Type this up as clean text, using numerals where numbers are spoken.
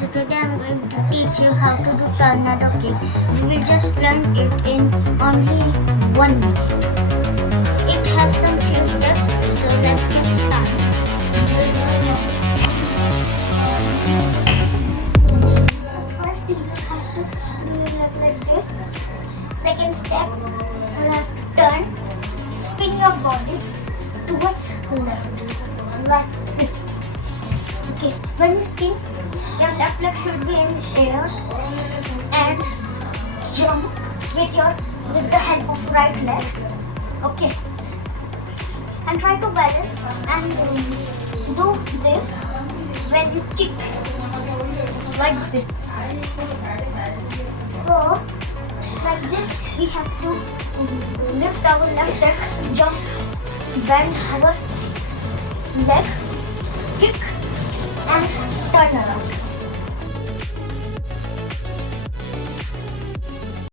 So today I'm going to teach you how to do tornado kick. We will just learn it in only 1 minute. It has some few steps, so let's get started. So first you have to do it like this. Second step, you have to turn, spin your body towards left, like this. Okay, when you spin, your left leg should be in air and jump with the help of right leg. Okay, and try to balance and do this when you kick like this. So like this, we have to lift our left leg, jump, bend our leg, kick and turn around.